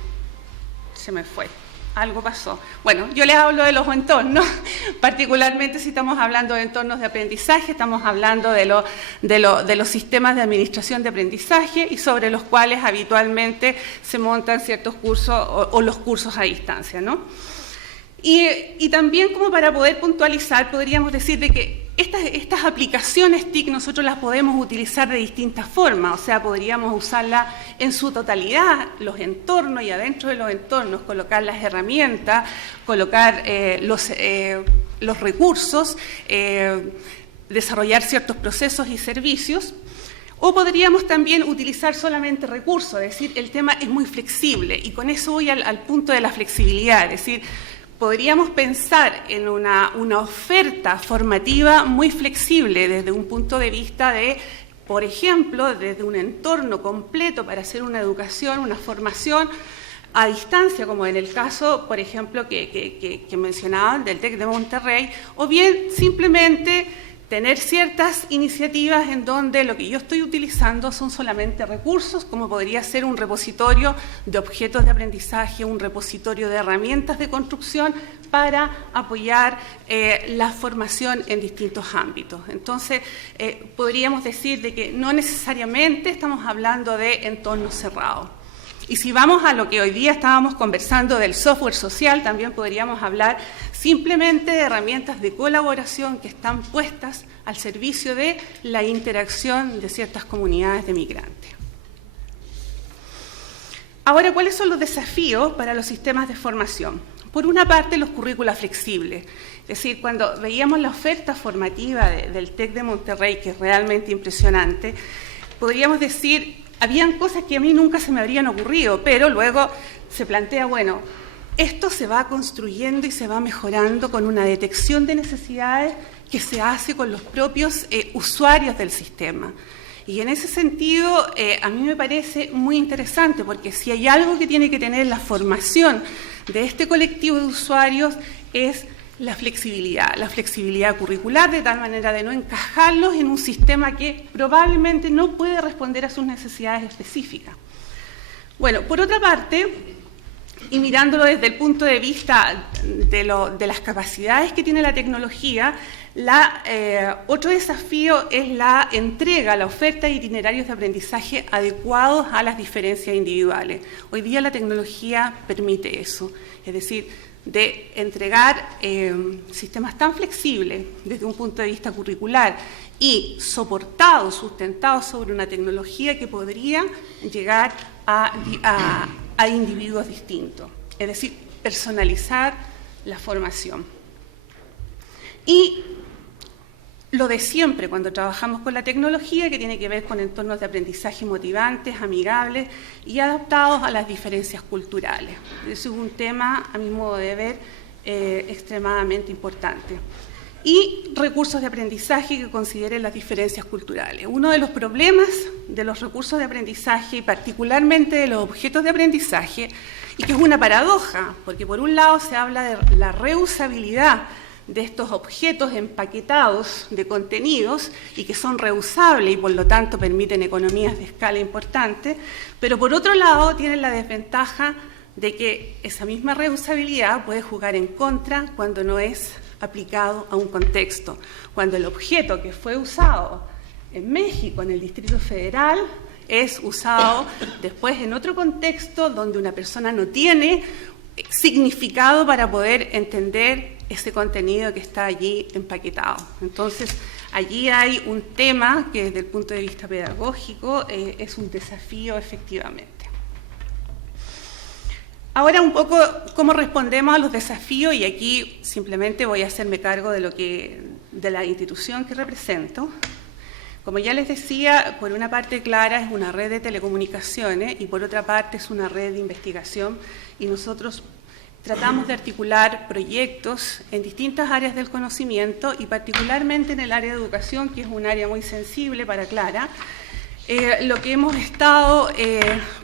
se me fue. Algo pasó. Bueno, yo les hablo de los entornos, particularmente si estamos hablando de entornos de aprendizaje, estamos hablando de los sistemas de administración de aprendizaje y sobre los cuales habitualmente se montan ciertos cursos o los cursos a distancia, ¿no? Y también, como para poder puntualizar, podríamos decir de que Estas aplicaciones TIC nosotros las podemos utilizar de distintas formas, o sea, podríamos usarlas en su totalidad, los entornos, y adentro de los entornos colocar las herramientas, colocar los recursos, desarrollar ciertos procesos y servicios. O podríamos también utilizar solamente recursos, es decir, el tema es muy flexible, y con eso voy al punto de la flexibilidad, es decir, podríamos pensar en una oferta formativa muy flexible desde un punto de vista de, por ejemplo, desde un entorno completo para hacer una educación, una formación a distancia, como en el caso, por ejemplo, que mencionaban del TEC de Monterrey, o bien simplemente tener ciertas iniciativas en donde lo que yo estoy utilizando son solamente recursos, como podría ser un repositorio de objetos de aprendizaje, un repositorio de herramientas de construcción para apoyar la formación en distintos ámbitos. Entonces, podríamos decir de que no necesariamente estamos hablando de entornos cerrados. Y si vamos a lo que hoy día estábamos conversando del software social, también podríamos hablar simplemente de herramientas de colaboración que están puestas al servicio de la interacción de ciertas comunidades de migrantes. Ahora, ¿cuáles son los desafíos para los sistemas de formación? Por una parte, los currículas flexibles. Es decir, cuando veíamos la oferta formativa del TEC de Monterrey, que es realmente impresionante, podríamos decir, habían cosas que a mí nunca se me habrían ocurrido, pero luego se plantea, bueno, esto se va construyendo y se va mejorando con una detección de necesidades que se hace con los propios usuarios del sistema. Y en ese sentido, a mí me parece muy interesante, porque si hay algo que tiene que tener la formación de este colectivo de usuarios es la flexibilidad curricular, de tal manera de no encajarlos en un sistema que probablemente no puede responder a sus necesidades específicas. Bueno, por otra parte, y mirándolo desde el punto de vista de las capacidades que tiene la tecnología, otro desafío es la entrega, la oferta de itinerarios de aprendizaje adecuados a las diferencias individuales. Hoy día la tecnología permite eso, es decir, de entregar sistemas tan flexibles desde un punto de vista curricular y soportados, sustentados sobre una tecnología que podría llegar a individuos distintos, es decir, personalizar la formación. Y lo de siempre cuando trabajamos con la tecnología, que tiene que ver con entornos de aprendizaje motivantes, amigables y adaptados a las diferencias culturales. Eso es un tema, a mi modo de ver, extremadamente importante. Y recursos de aprendizaje que consideren las diferencias culturales. Uno de los problemas de los recursos de aprendizaje, y particularmente de los objetos de aprendizaje, y que es una paradoja, porque por un lado se habla de la reusabilidad de estos objetos empaquetados de contenidos y que son reusables y por lo tanto permiten economías de escala importantes, pero por otro lado tienen la desventaja de que esa misma reusabilidad puede jugar en contra cuando no es aplicado a un contexto, cuando el objeto que fue usado en México, en el Distrito Federal, es usado después en otro contexto donde una persona no tiene significado para poder entender ese contenido que está allí empaquetado. Entonces, allí hay un tema que desde el punto de vista pedagógico es un desafío efectivamente. Ahora un poco cómo respondemos a los desafíos, y aquí simplemente voy a hacerme cargo de la institución que represento. Como ya les decía, por una parte Clara es una red de telecomunicaciones y por otra parte es una red de investigación, y nosotros tratamos de articular proyectos en distintas áreas del conocimiento y particularmente en el área de educación, que es un área muy sensible para Clara. Lo que hemos estado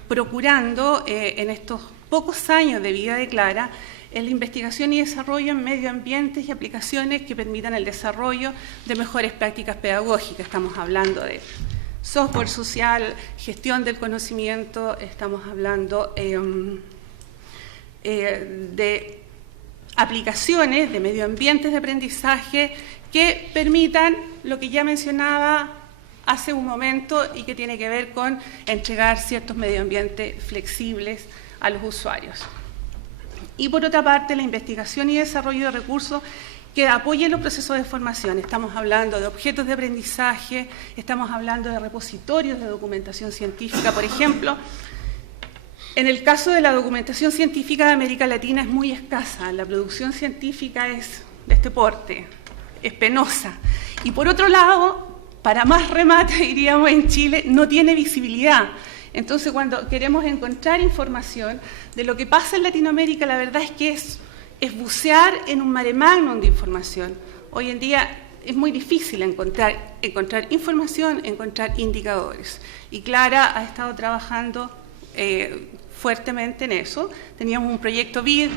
procurando en estos pocos años de vida de Clara es la investigación y desarrollo en medio ambientes y aplicaciones que permitan el desarrollo de mejores prácticas pedagógicas. Estamos hablando de software social, gestión del conocimiento, estamos hablando de aplicaciones de medio ambientes de aprendizaje que permitan lo que ya mencionaba hace un momento y que tiene que ver con entregar ciertos medio ambientes flexibles a los usuarios. Y por otra parte, la investigación y desarrollo de recursos que apoye los procesos de formación. Estamos hablando de objetos de aprendizaje, estamos hablando de repositorios de documentación científica, por ejemplo. En el caso de la documentación científica de América Latina es muy escasa, la producción científica es de este porte, es penosa. Y por otro lado, para más remate, diríamos, en Chile no tiene visibilidad. Entonces, cuando queremos encontrar información de lo que pasa en Latinoamérica, la verdad es que es bucear en un mare magnum de información. Hoy en día es muy difícil encontrar información, encontrar indicadores. Y Clara ha estado trabajando fuertemente en eso. Teníamos un proyecto BID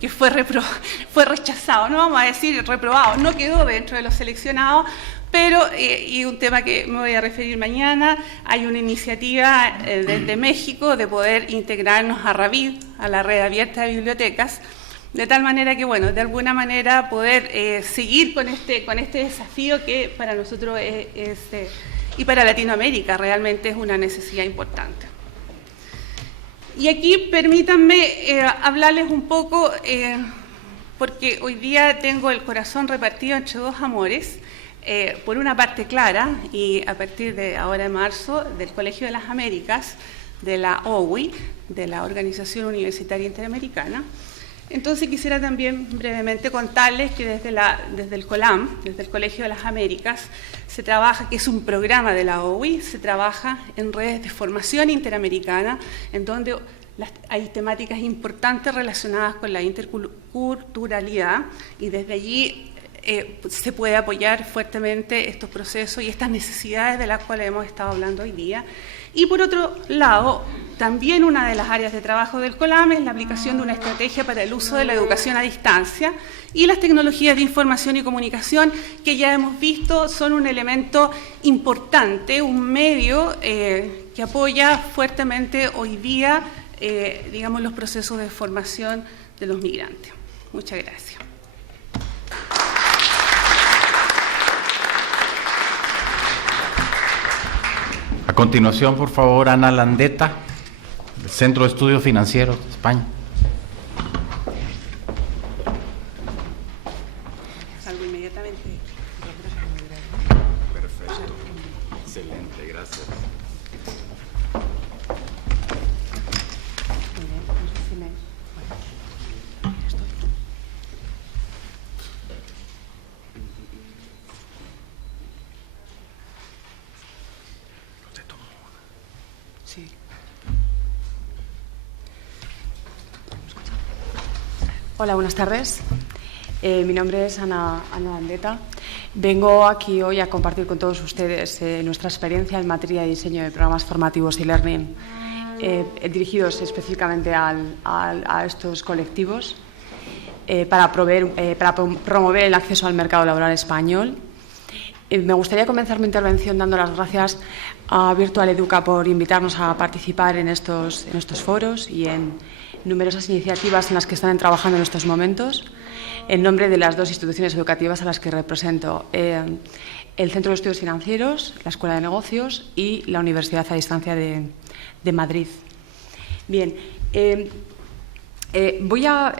que fue rechazado, no vamos a decir reprobado, no quedó dentro de los seleccionados, pero, y un tema que me voy a referir mañana, hay una iniciativa desde México de poder integrarnos a RAVID, a la Red Abierta de Bibliotecas, de tal manera que, bueno, de alguna manera poder seguir con este desafío que para nosotros y para Latinoamérica realmente es una necesidad importante. Y aquí permítanme hablarles un poco, porque hoy día tengo el corazón repartido entre dos amores. Por una parte, Clara, y a partir de ahora en marzo, del Colegio de las Américas, de la OUI, de la Organización Universitaria Interamericana. Entonces quisiera también brevemente contarles que desde el COLAM, desde el Colegio de las Américas, se trabaja, que es un programa de la OUI, se trabaja en redes de formación interamericana, en donde hay temáticas importantes relacionadas con la interculturalidad, y desde allí se puede apoyar fuertemente estos procesos y estas necesidades de las cuales hemos estado hablando hoy día. Y por otro lado, también una de las áreas de trabajo del COLAM es la aplicación de una estrategia para el uso de la educación a distancia y las tecnologías de información y comunicación, que ya hemos visto son un elemento importante, un medio que apoya fuertemente hoy día, digamos, los procesos de formación de los migrantes. Muchas gracias. A continuación, por favor, Ana Landeta, del Centro de Estudios Financieros de España. Salgo inmediatamente. Perfecto. Excelente, gracias. Sí. Hola, buenas tardes. Mi nombre es Ana Landeta. Vengo aquí hoy a compartir con todos ustedes nuestra experiencia en materia de diseño de programas formativos y learning dirigidos específicamente a estos colectivos para promover el acceso al mercado laboral español. Me gustaría comenzar mi intervención dando las gracias a Virtual Educa por invitarnos a participar en estos foros y en numerosas iniciativas en las que están trabajando en estos momentos, en nombre de las dos instituciones educativas a las que represento, el Centro de Estudios Financieros, la Escuela de Negocios y la Universidad a Distancia de Madrid. Bien, lo que voy a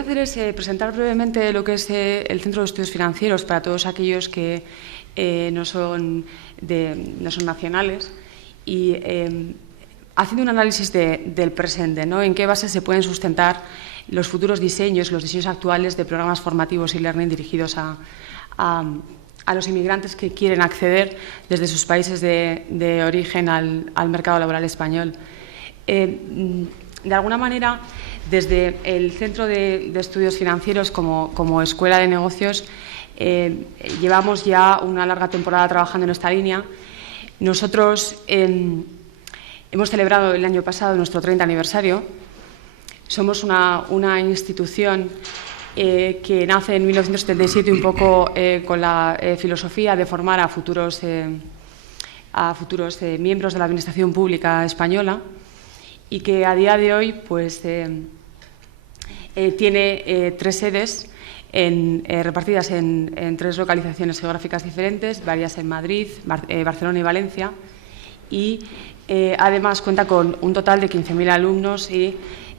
hacer es presentar brevemente lo que es el Centro de Estudios Financieros para todos aquellos que no son nacionales y haciendo un análisis del presente, ¿no? En qué base se pueden sustentar los futuros diseños, los diseños actuales de programas formativos y learning dirigidos a los inmigrantes que quieren acceder desde sus países de origen al mercado laboral español. De alguna manera, desde el Centro de Estudios Financieros como Escuela de Negocios, llevamos ya una larga temporada trabajando en esta línea. Nosotros hemos celebrado el año pasado nuestro 30 aniversario. Somos una institución que nace en 1977 un poco con la filosofía de formar a futuros miembros de la Administración Pública española y que a día de hoy pues, tiene 3 sedes repartidas en 3 localizaciones geográficas diferentes, varias en Madrid, Barcelona y Valencia, y además cuenta con un total de 15.000 alumnos y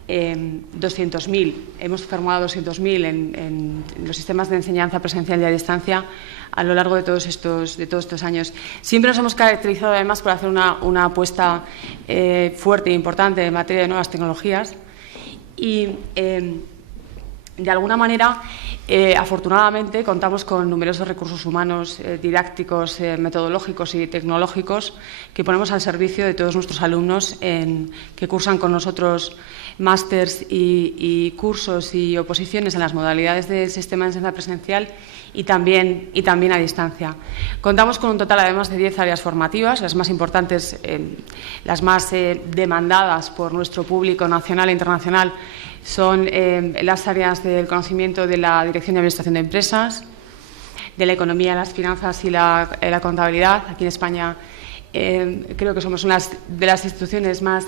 200.000, hemos formado 200.000 en los sistemas de enseñanza presencial y a distancia a lo largo de todos estos años. Siempre nos hemos caracterizado además por hacer una apuesta fuerte e importante en materia de nuevas tecnologías y de alguna manera, afortunadamente, contamos con numerosos recursos humanos, didácticos, metodológicos y tecnológicos que ponemos al servicio de todos nuestros alumnos que cursan con nosotros másters y cursos y oposiciones en las modalidades del sistema de enseñanza presencial y también a distancia. Contamos con un total, además, de 10 áreas formativas, las más importantes, las más demandadas por nuestro público nacional e internacional, son las áreas del conocimiento de la Dirección de Administración de Empresas, de la Economía, las Finanzas y la Contabilidad. Aquí en España creo que somos una de las instituciones más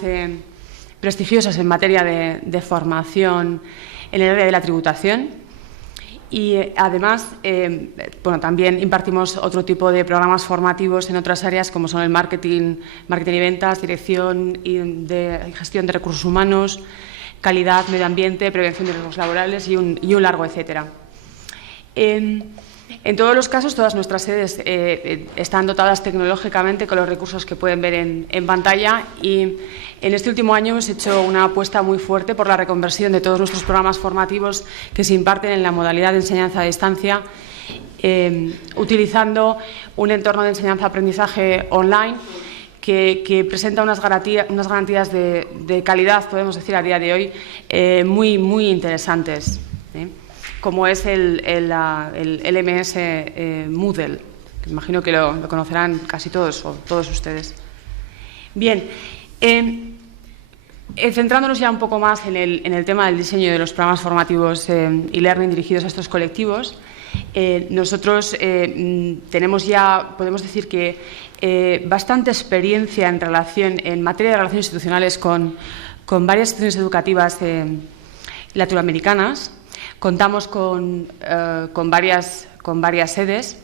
prestigiosas en materia de formación en el área de la tributación. Y además, también impartimos otro tipo de programas formativos en otras áreas como son el marketing y ventas, dirección y gestión de recursos humanos, calidad, medio ambiente, prevención de riesgos laborales y un largo etcétera. En todos los casos, todas nuestras sedes están dotadas tecnológicamente con los recursos que pueden ver en pantalla y en este último año hemos hecho una apuesta muy fuerte por la reconversión de todos nuestros programas formativos que se imparten en la modalidad de enseñanza a distancia, utilizando un entorno de enseñanza-aprendizaje online que presenta unas garantías de calidad, podemos decir a día de hoy, muy interesantes, como es el LMS Moodle, que imagino que lo conocerán casi todos o todos ustedes. Bien, centrándonos ya un poco más en el tema del diseño de los programas formativos y learning dirigidos a estos colectivos, nosotros tenemos ya, podemos decir que bastante experiencia en materia de relaciones institucionales con varias instituciones educativas latinoamericanas. Contamos con varias sedes,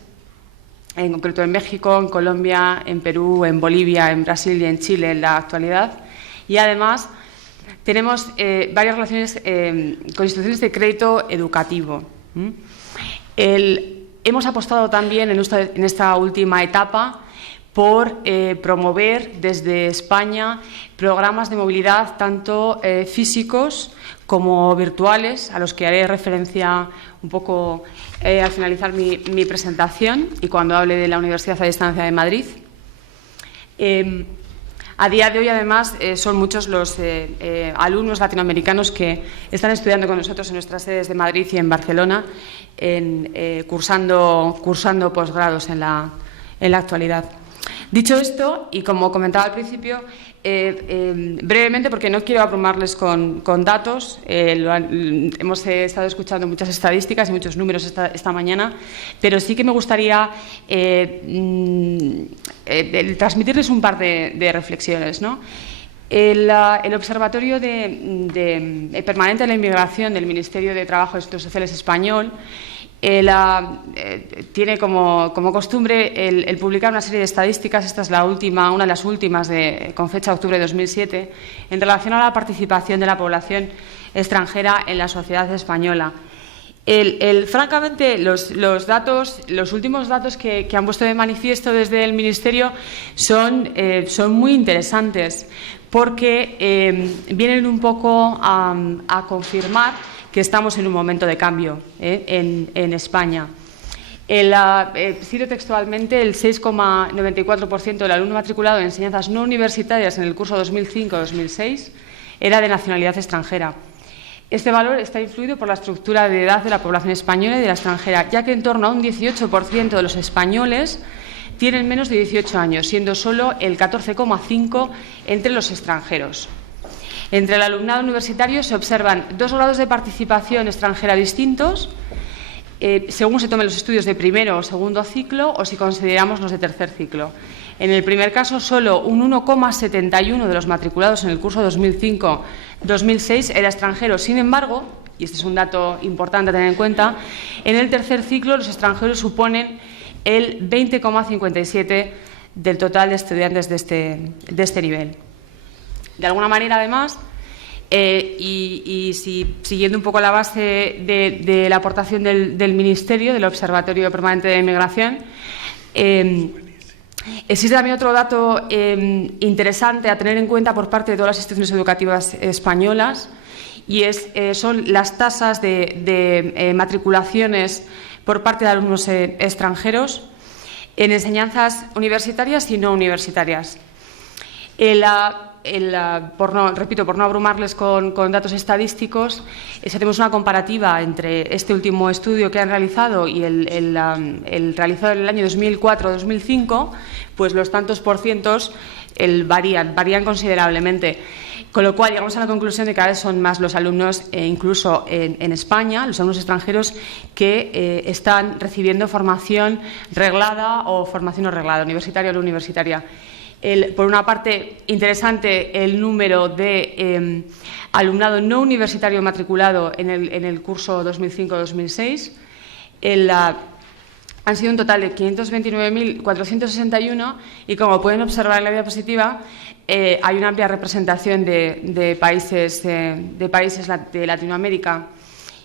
en concreto en México, en Colombia, en Perú, en Bolivia, en Brasil y en Chile en la actualidad. Y además tenemos varias relaciones con instituciones de crédito educativo. Hemos apostado también en esta última etapa por promover desde España programas de movilidad tanto físicos como virtuales, a los que haré referencia un poco al finalizar mi presentación y cuando hable de la Universidad a Distancia de Madrid. A día de hoy, además, son muchos los alumnos latinoamericanos que están estudiando con nosotros en nuestras sedes de Madrid y en Barcelona, cursando posgrados en la actualidad. Dicho esto, y como comentaba al principio, brevemente, porque no quiero abrumarles con datos, hemos estado escuchando muchas estadísticas y muchos números esta mañana, pero sí que me gustaría transmitirles un par de reflexiones, ¿no? El Observatorio Permanente de la Inmigración del Ministerio de Trabajo y Asuntos Sociales español tiene como costumbre el publicar una serie de estadísticas. Esta es una de las últimas con fecha de octubre de 2007, en relación a la participación de la población extranjera en la sociedad española. Francamente, los últimos datos que han puesto de manifiesto desde el Ministerio son muy interesantes, porque vienen un poco a confirmar que estamos en un momento de cambio en España. Cito textualmente, el 6,94% del alumno matriculado en enseñanzas no universitarias en el curso 2005-2006 era de nacionalidad extranjera. Este valor está influido por la estructura de edad de la población española y de la extranjera, ya que en torno a un 18% de los españoles tienen menos de 18 años, siendo solo el 14,5% entre los extranjeros. Entre el alumnado universitario se observan 2 grados de participación extranjera distintos, según se tomen los estudios de primero o segundo ciclo o si consideramos los de tercer ciclo. En el primer caso, solo un 1,71% de los matriculados en el curso 2005-2006 era extranjero. Sin embargo, y este es un dato importante a tener en cuenta, en el tercer ciclo los extranjeros suponen el 20,57% del total de estudiantes de este nivel. De alguna manera, además, Y siguiendo un poco la base de la aportación del Ministerio, del Observatorio Permanente de Inmigración, existe también otro dato interesante a tener en cuenta por parte de todas las instituciones educativas españolas, y son las tasas de matriculaciones por parte de alumnos extranjeros en enseñanzas universitarias y no universitarias. Por no abrumarles con datos estadísticos, si hacemos una comparativa entre este último estudio que han realizado y el realizado en el año 2004-2005, pues los tantos por cientos varían considerablemente. Con lo cual llegamos a la conclusión de que cada vez son más los alumnos, incluso en España, los alumnos extranjeros que están recibiendo formación reglada o formación no reglada, universitaria o no universitaria. Por una parte, interesante el número de alumnado no universitario matriculado en el curso 2005-2006. Han sido un total de 529.461 y, como pueden observar en la diapositiva, hay una amplia representación de países de Latinoamérica.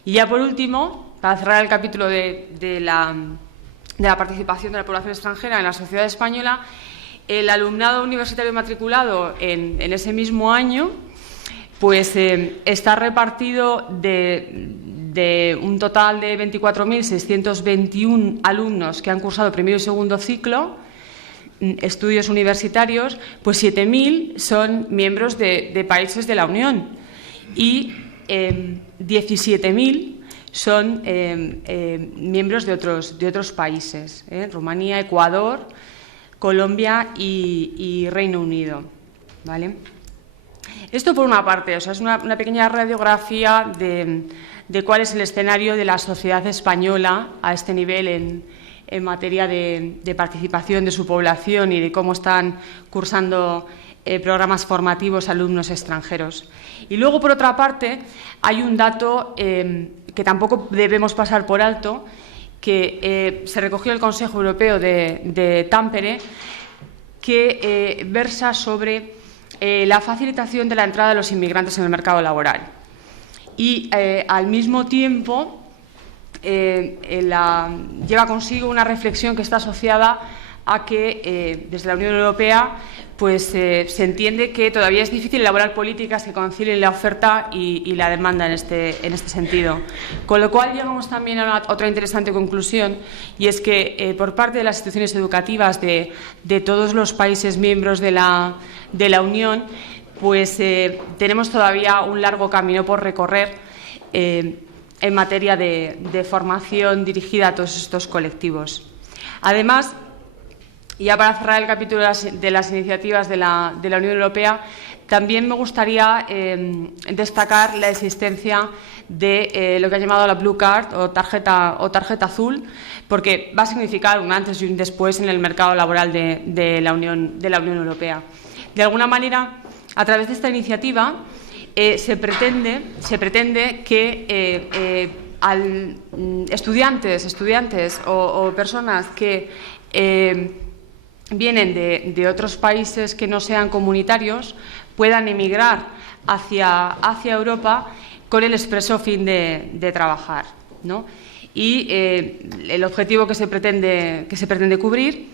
Y ya por último, para cerrar el capítulo de la participación de la población extranjera en la sociedad española, el alumnado universitario matriculado en ese mismo año pues está repartido de un total de 24.621 alumnos que han cursado primero y segundo ciclo, estudios universitarios, pues 7.000 son miembros de países de la Unión y 17.000 son miembros de otros países, Rumanía, Ecuador, Colombia y Reino Unido, ¿vale? Esto por una parte, o sea, es una pequeña radiografía de cuál es el escenario de la sociedad española a este nivel en materia de participación de su población y de cómo están cursando programas formativos alumnos extranjeros. Y luego, por otra parte, hay un dato que tampoco debemos pasar por alto, que se recogió en el Consejo Europeo de Tampere, que versa sobre la facilitación de la entrada de los inmigrantes en el mercado laboral. Y al mismo tiempo lleva consigo una reflexión que está asociada a que desde la Unión Europea pues, se entiende que todavía es difícil elaborar políticas que concilien la oferta y la demanda en este sentido. Con lo cual llegamos también a otra interesante conclusión, y es que por parte de las instituciones educativas de todos los países miembros de la Unión, pues tenemos todavía un largo camino por recorrer en materia de formación dirigida a todos estos colectivos. Además, y ya para cerrar el capítulo de las iniciativas de la Unión Europea, también me gustaría destacar la existencia de lo que ha llamado la Blue Card o tarjeta azul, porque va a significar un antes y un después en el mercado laboral de la Unión Europea. De alguna manera, a través de esta iniciativa se pretende que estudiantes o personas que vienen de otros países que no sean comunitarios puedan emigrar hacia Europa con el expreso fin de trabajar, ¿no? Y el objetivo que se pretende cubrir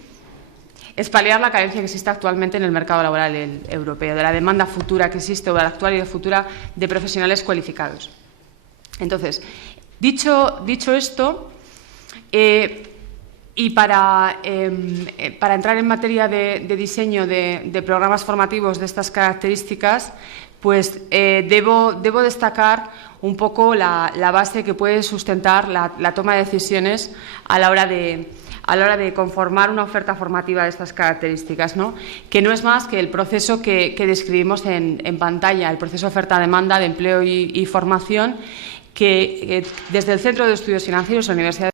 es paliar la carencia que existe actualmente en el mercado laboral europeo, de la demanda futura que existe o de la actual y de futura de profesionales cualificados. Entonces, dicho esto, y para entrar en materia de diseño de programas formativos de estas características, pues debo destacar un poco la base que puede sustentar la toma de decisiones a la hora de conformar una oferta formativa de estas características, ¿no? Que no es más que el proceso que describimos en pantalla, el proceso oferta-demanda de empleo y formación, que desde el Centro de Estudios Financieros de la Universidad